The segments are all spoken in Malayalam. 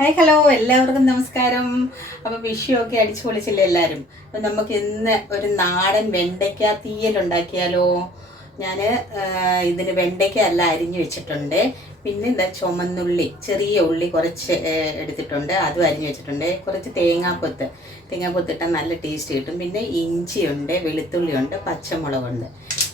ഹായ് ഹലോ എല്ലാവർക്കും നമസ്കാരം. അപ്പോൾ വിഷുവൊക്കെ അടിച്ചു പൊളിച്ചില്ലേ എല്ലാവരും അപ്പം നമുക്ക് ഇന്ന് ഒരു നാടൻ വെണ്ടയ്ക്ക തീയൽ ഉണ്ടാക്കിയാലോ ഞാൻ ഇതിന് വെണ്ടയ്ക്ക അല്ല അരിഞ്ഞു വെച്ചിട്ടുണ്ട്. പിന്നെ എന്താ ചുമന്നുള്ളി ചെറിയ ഉള്ളി കുറച്ച് എടുത്തിട്ടുണ്ട്. അതും അരിഞ്ഞു വെച്ചിട്ടുണ്ട്. കുറച്ച് തേങ്ങാപ്പൊത്ത്. തേങ്ങാപ്പൊത്തിട്ടാൽ നല്ല ടേസ്റ്റ് കിട്ടും. പിന്നെ ഇഞ്ചിയുണ്ട് വെളുത്തുള്ളിയുണ്ട് പച്ചമുളകുണ്ട്.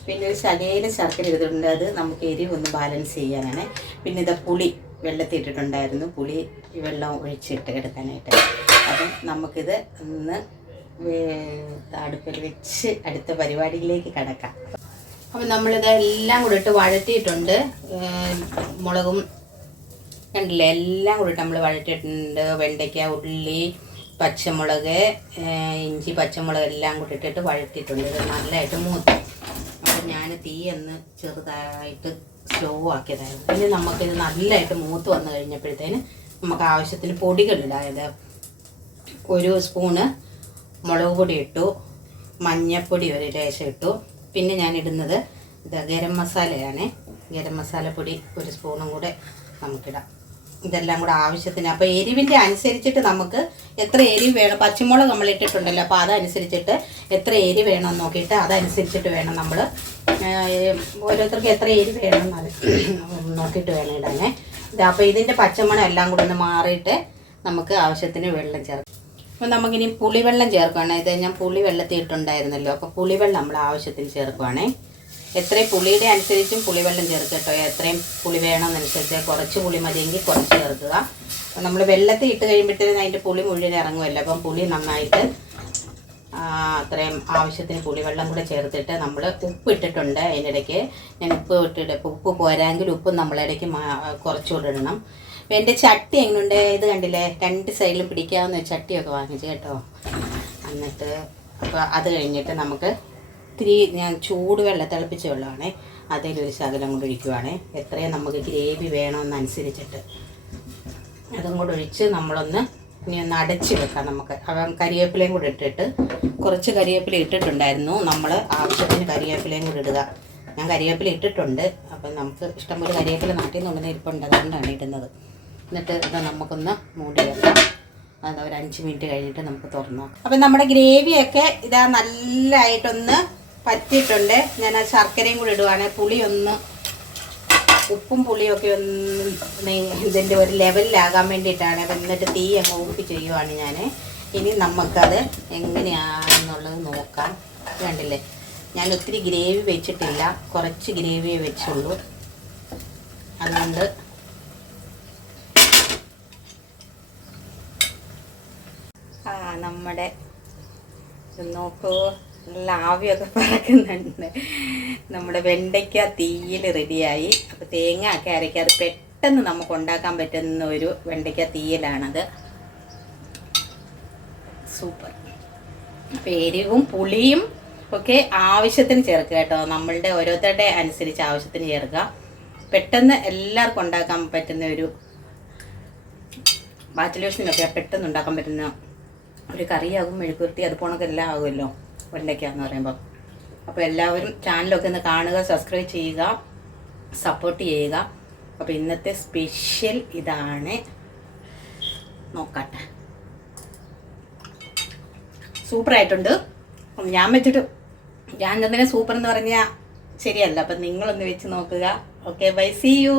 പിന്നെ ഒരു ശകയിലെ ശർക്കര എടുത്തിട്ടുണ്ട്. അത് നമുക്ക് എരിവ് ഒന്ന് ബാലൻസ് ചെയ്യാനാണ്. പിന്നെ ഇതാ പുളി. വെള്ളത്തിൽ ഇട്ടിട്ടുണ്ടായിരുന്നു. പുളി വെള്ളം ഒഴിച്ചിട്ട് എടുക്കാനായിട്ട്. അപ്പം നമുക്കിത് ഇന്ന് അടുപ്പിൽ വെച്ച് അടുത്ത പരിപാടിയിലേക്ക് കിടക്കാം. അപ്പം നമ്മളിത് എല്ലാം കൂടെ ഇട്ട് വഴറ്റിയിട്ടുണ്ട്. മുളകും കണ്ടില്ലേ? എല്ലാം കൂടി നമ്മൾ വഴറ്റിയിട്ടുണ്ട്. വെണ്ടയ്ക്ക ഉള്ളി പച്ചമുളക് ഇഞ്ചി പച്ചമുളക് എല്ലാം കൂടി ഇട്ടിട്ട് വഴറ്റിയിട്ടുണ്ട്. ഇത് നല്ലതായിട്ട് മൂത്ത് അപ്പം ഞാൻ തീ ഒന്ന് ചെറുതായിട്ട് സ്ലോ ആക്കിയതായിരുന്നു. പിന്നെ നമുക്കിത് നല്ലതായിട്ട് മൂത്ത് വന്നു കഴിഞ്ഞപ്പോഴത്തേന് നമുക്ക് ആവശ്യത്തിന് പൊടികൾ ഇത് ഒരു സ്പൂണ് മുളക് പൊടി ഇട്ടു മഞ്ഞൾപ്പൊടി ഒരു ലേശം ഇട്ടു. പിന്നെ ഞാൻ ഇടുന്നത് ഇത് ഗരം മസാലയാണ്. ഗരം മസാലപ്പൊടി ഒരു സ്പൂണും കൂടെ നമുക്കിടാം. ഇതെല്ലാം കൂടെ ആവശ്യത്തിന്. അപ്പോൾ എരിവിന്റെ അനുസരിച്ചിട്ട് നമുക്ക് എത്ര എരിവ് വേണം? പച്ചമുളക് നമ്മൾ ഇട്ടിട്ടുണ്ടല്ലോ. അപ്പോൾ അതനുസരിച്ചിട്ട് എത്ര എരി വേണം നോക്കിയിട്ട് അതനുസരിച്ചിട്ട് വേണം നമ്മൾ ഓരോരുത്തർക്ക് എത്ര എരി വേണം നോക്കിയിട്ട് വേണം ഇടാനേ. അപ്പോൾ ഇതിന്റെ പച്ചമണം എല്ലാം കൂടെ ഒന്ന് മാറിയിട്ട് നമുക്ക് ആവശ്യത്തിന് വെള്ളം ചേർക്കാം. അപ്പോൾ നമുക്കിനി പുളിവെള്ളം ചേർക്കുകയാണ് ഇത് ഞാൻ പുളിവെള്ളത്തിൽ ഇട്ടുണ്ടായിരുന്നല്ലോ. അപ്പോൾ പുളിവെള്ളം നമ്മൾ ആവശ്യത്തിന് ചേർക്കുവാണേ. എത്രയും പുളിയുടെ അനുസരിച്ചും പുളിവെള്ളം ചേർക്കുക കേട്ടോ. എത്രയും പുളി വേണമെന്നനുസരിച്ച് കുറച്ച് പുളി മതിയെങ്കിൽ കുറച്ച് ചേർക്കുക. അപ്പം നമ്മൾ വെള്ളത്തിൽ ഇട്ട് കഴിയുമ്പോഴത്തേനും അതിന്റെ പുളി മുഴുവൻ ഇറങ്ങുമല്ലോ. അപ്പം പുളി നന്നായിട്ട് അത്രയും ആവശ്യത്തിന് പുളിവെള്ളം കൂടെ ചേർത്തിട്ട് നമ്മൾ ഉപ്പ് ഇട്ടിട്ടുണ്ട് അതിനിടയ്ക്ക് ഞാൻ ഉപ്പ് ഇട്ടിട്ട് ഉപ്പ് പോരാങ്കിൽ ഉപ്പ് നമ്മളിടയ്ക്ക് കുറച്ച് കുറച്ചുകൂടെ ഇടണം. അപ്പം എന്റെ ചട്ടി എങ്ങനെയുണ്ട് ഇത് കണ്ടില്ലേ? രണ്ട് സൈഡിലും പിടിക്കാവുന്ന ചട്ടിയൊക്കെ വാങ്ങിച്ചു കേട്ടോ. എന്നിട്ട് അപ്പോൾ അത് കഴിഞ്ഞിട്ട് നമുക്ക് ഇത്തിരി ഞാൻ ചൂടുവെള്ളം തിളപ്പിച്ച വെള്ളമാണേ അതിലൊരു ശകലം കൊണ്ട് ഒഴിക്കുവാണേ. എത്രയും നമുക്ക് ഗ്രേവി വേണമെന്നനുസരിച്ചിട്ട്. അതും കൂടെ ഒഴിച്ച് നമ്മളൊന്ന് ഇനി ഒന്ന് അടച്ച് വെക്കാം നമുക്ക്. അപ്പം കരിവേപ്പിലയും കൂടെ ഇട്ടിട്ട് കുറച്ച് കരിവേപ്പില ഇട്ടിട്ടുണ്ടായിരുന്നു. നമ്മൾ ആവശ്യത്തിന് കരിവേപ്പിലയും കൂടെ ഇടുക. ഞാൻ കരിവേപ്പില ഇട്ടിട്ടുണ്ട്. അപ്പം നമുക്ക് ഇഷ്ടംപോലെ കരിവേപ്പില നാട്ടിൽ നിന്ന് കൊണ്ടുവന്ന് ഇരിപ്പുണ്ട്. അതുകൊണ്ടാണ് ഇടുന്നത്. എന്നിട്ട് ഇത് നമുക്കൊന്ന് മൂടി വെക്കാം. അത് ഒരു അഞ്ച് മിനിറ്റ് കഴിഞ്ഞിട്ട് നമുക്ക് തുറന്നു അപ്പം നമ്മുടെ ഗ്രേവിയൊക്കെ ഇതാ നല്ലതായിട്ടൊന്ന് പറ്റിയിട്ടുണ്ട്. ഞാൻ ആ ശർക്കരയും കൂടി ഇടുവാണ്. പുളിയൊന്ന് ഉപ്പും പുളിയൊക്കെ ഒന്ന് ഇതിന്റെ ഒരു ലെവലിലാകാൻ വേണ്ടിയിട്ടാണ്. എന്നിട്ട് തീ അങ്ങ് ഊപ്പി ചെയ്യുവാണ് ഞാൻ. ഇനി നമുക്കത് എങ്ങനെയാണെന്നുള്ളത് നോക്കാം. കണ്ടില്ലേ? ഞാൻ ഒത്തിരി ഗ്രേവി വെച്ചിട്ടില്ല. കുറച്ച് ഗ്രേവിയെ വെച്ചുള്ളൂ. അതുകൊണ്ട് ആ നമ്മുടെ നോക്കൂ. നല്ല ആവിയൊക്കെ പറക്കുന്നുണ്ട്. നമ്മുടെ വെണ്ടയ്ക്ക തീയിൽ റെഡിയായി. അപ്പോൾ തേങ്ങ ഒക്കെ അരയ്ക്കാതെ പെട്ടെന്ന് നമുക്ക് ഉണ്ടാക്കാൻ പറ്റുന്ന ഒരു വെണ്ടയ്ക്ക തീയിലാണത്. സൂപ്പർ. പേരിവും പുളിയും ഒക്കെ ആവശ്യത്തിന് ചേർക്കുക കേട്ടോ. നമ്മളുടെ ഓരോരുത്തരുടെ അനുസരിച്ച് ആവശ്യത്തിന് ചേർക്കുക. പെട്ടെന്ന് എല്ലാവർക്കും ഉണ്ടാക്കാൻ പറ്റുന്ന ഒരു ബാച്ചിലേഴ്സിനൊക്കെ പെട്ടെന്ന് ഉണ്ടാക്കാൻ പറ്റുന്ന ഒരു കറിയാകും മെഴുക്കുരുത്തി അതുപോണൊക്കെ എല്ലാം ആകുമല്ലോ. വെണ്ടയ്ക്ക എന്ന് പറയുമ്പോൾ അപ്പോൾ എല്ലാവരും ചാനലൊക്കെ ഒന്ന് കാണുക സബ്സ്ക്രൈബ് ചെയ്യുക സപ്പോർട്ട് ചെയ്യുക. അപ്പോൾ ഇന്നത്തെ സ്പെഷ്യൽ ഇതാണ്. നോക്കട്ടെ. സൂപ്പറായിട്ടുണ്ട് ഞാൻ വെച്ചിട്ട് ഞാൻ തന്നെ സൂപ്പർ എന്ന് പറഞ്ഞാൽ ശരിയല്ല. അപ്പം നിങ്ങളൊന്ന് വെച്ച് നോക്കുക. Okay bye C U